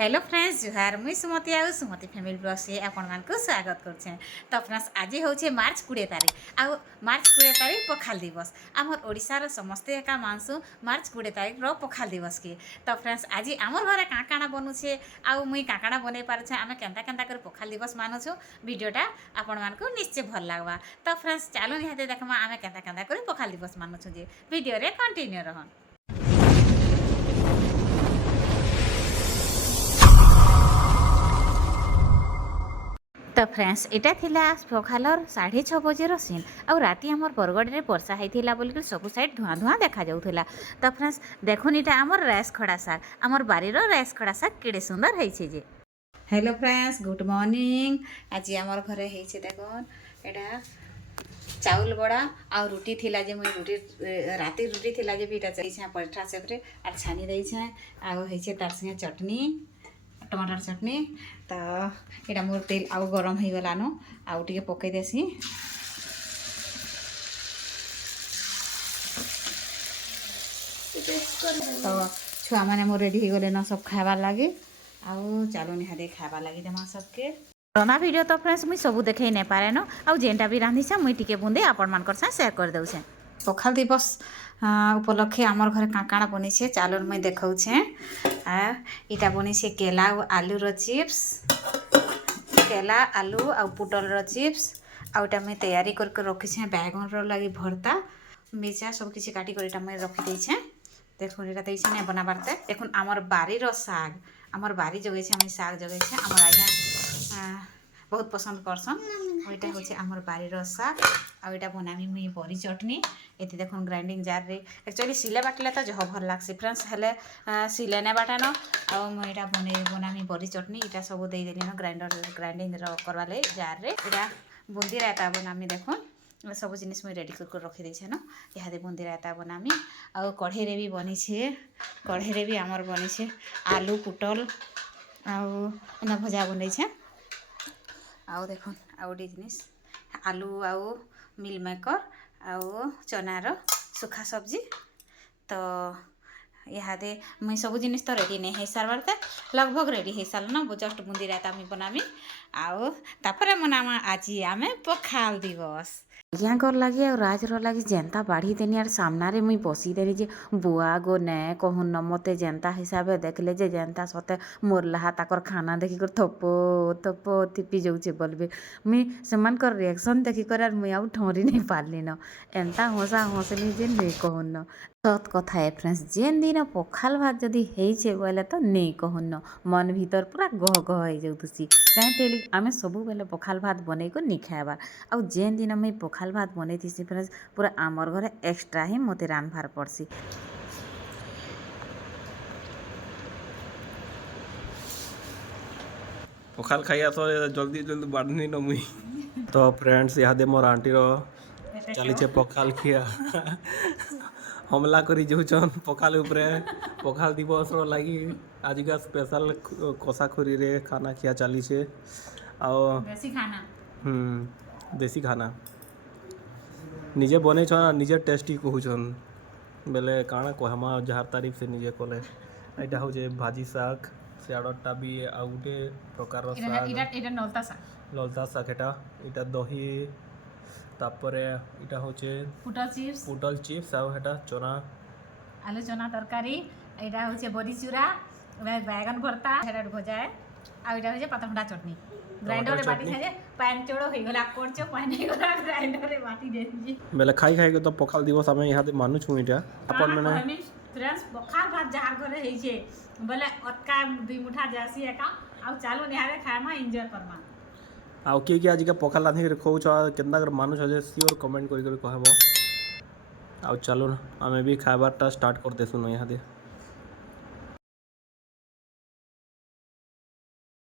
Hello friends जुहार मुई सुमति आउ सुमति family blogs से आपण मानक स्वागत करछे। तो फ्रेंड्स आज होचे मार्च 20 तारीख आउ मार्च 20 तारीख पखाल दिवस आमर ओडिसा रो समस्ते एका मानसु मार्च 20 तारीख रो पखाल दिवस के। तो फ्रेंड्स आज आमर घरे काकाना बनुछे आउ मुई काकाना बनै पारछे आमे केनता केनता कर पखाल दिवस मानुछु वीडियोटा आपण मानक निश्चय भल लागबा। तो फ्रेंड्स चालो निहाते देखमा आमे केनता केनता कर पखाल दिवस मानुछु जे वीडियो रे कंटिन्यू रहन। तो फ्रेंड्स इटा थिला सकालर 6:30 बजे सीन आ राति आमर बरगढ़ में वर्षा होता बोलिक सब साइड धुआं धुआं देखा जाऊला। तो फ्रेंड्स देखुन इटा आमर राइस खड़ा साग आमर बारीर राइस खड़ा साग केड़े सुंदर होइछे जे। Hello friends good morning. आज आमर घरे होइछे देखुन एटा चाउल बड़ा आ रुटी थिला जे मुई रुटी राति रुटी थिला जे इटा चाहिए पराठा सेपरे आ छानी देई छे आ होइछे तार संगे चटनी टमाटर चटनी। तो यहाँ मोर तेल आउ गरम हो गलानो आउ टे पकई देसी तो छुआ मैंने मोर रेडी हो गले न सब खाबार लगे आउ चलो निहादे खाबार लगे देमा सबके रना वीडियो। तो फ्रेंड्स मुई सब देखई नहीं पारे न आउ जेनटा भी रांधिछे मुई टिके बुंदे आपण मानकर साथ शेयर कर दउछे। पखाल दिवस उपलक्षे आमर घरे काकाना बनी छे चालर मैं देखाऊे इटा बनी छे केला और आलू रो चिप्स केला आलू आ पुटल रो चिप्स आउटा मैं तैयारी करके रखी छे बैगन रो लगी भरता मिर्चा सब किसी काटी कर मैं रखी दी छे। देखो ये देछे नहीं बनाबारते देखुन आमर बारी रो साग आमर बारी जगह छे साग जगह छे आमर आज्ञा बहुत पसंद करसन ओइटा होचे आमर बारी रो साग आ ओइटा बनामी मुई बरी चटनी एति देखुन ग्राइंडिंग जार रे एक्चुअली सिले बाटले तो जह भल लागसी फ्रेंड्स हेले सिले ने बाटा न आ मुई एटा बनामी बरी चटनी इटा सब दे देली न ग्राइंडिंग रो करवा ले जार रे एटा बुंदी रायता बनामी देखुन सब जिनिस मुई रेडी कर रखी देछे न इहादे बुंदी रायता बनामी आ कढ़ई रे भी बनी छे कढ़ई रे भी आमर बनी छे आलू पुटल आ भजा बनै छे आउ देखुन आउ जिनिस आलू आउ मिल मेकर आउ चनार सुखा सब्जी। तो इहादे मुई सब जिनिस तो रेडी नहीं है सारबार लगभग रेडी है साल ना जस्ट बुंदी रायता मुई बनामी आउ तापर मनामा आज आमे पखाल दिवस कर लगे और राजर लगे जेनता बाढ़ी देनी आर सामने मुई बसी देनी जे बुआ गो ने कहून न मते जेनता हिसाब देखले जे जेनता सते मोर लहा ताकर खाना देखी कर थपो थपो थिपी जाऊे बोलबे मुई सेमान कर रिएक्शन देखी कर मुई आउ ठहरी नहीं पारली न एंता हंसा हंसली जे नहीं कहून न सत कथा है फ्रेंड्स जेन दिन पखाल भात जदि होइछे बोले तो नहीं कहून न मन भीतर पूरा गह गह हो जाऊसी कहीं आमे सबू बेले पखाल भात बनै को नहीं खाइबार आउ जेन दिन मुई पखाल भात बनै थी फ्रेंड्स पूरा आमर घरे एक्स्ट्रा ही मते रांधबार पड़सी। पखाल खाइया तो जल्दी जल्दी बाढ़नी न मुई तो फ्रेंड्स इहादे मोर आंटी रो चली छे पखाल खिया हमला करी जाऊन पखाल उपरे पखाल दिवस रो लगी आज का स्पेशल कोसा खुरी रे खाना खिया चली छे और देसी खाना देसी खाना निजे बने छन निजे टेस्टी कहूछन बेले काना कहमा जार तारीफ से निजे कोले एटा हो जे भाजी साग सियाड़टा भी आ गुटे प्रकार रो साग एटा नलता साग एटा दही तापरे इटा होचे पुटल चिप्स आ हेटा चना आलू चना तरकारी एटा होचे बड़ी चूरा बैगन भरता हेटा भजा है आ एटा होचे पातळा चटनी ग्राइंडर रे बाटी छे पैन चोड़ो होई गला कोरचो पैन होई गला ग्राइंडर रे बाटी देजी बेले खाई खाई के तो पखाल दिवस हमें यहाँ दे मानु छु इटा अपन माने फ्रेंड्स पखाल भात जहार घरे होई छे बोले अटका दुई मुठा जासी एका आ चालो निहारे खायमा एन्जॉय करमा आउ के आज का पखाल रांधि के खौ छ केतना कर मानु छ जे श्योर कमेंट करि कहबो आउ चलो ना हमें भी खाइबारटा स्टार्ट कर देसु न यहाँ दे।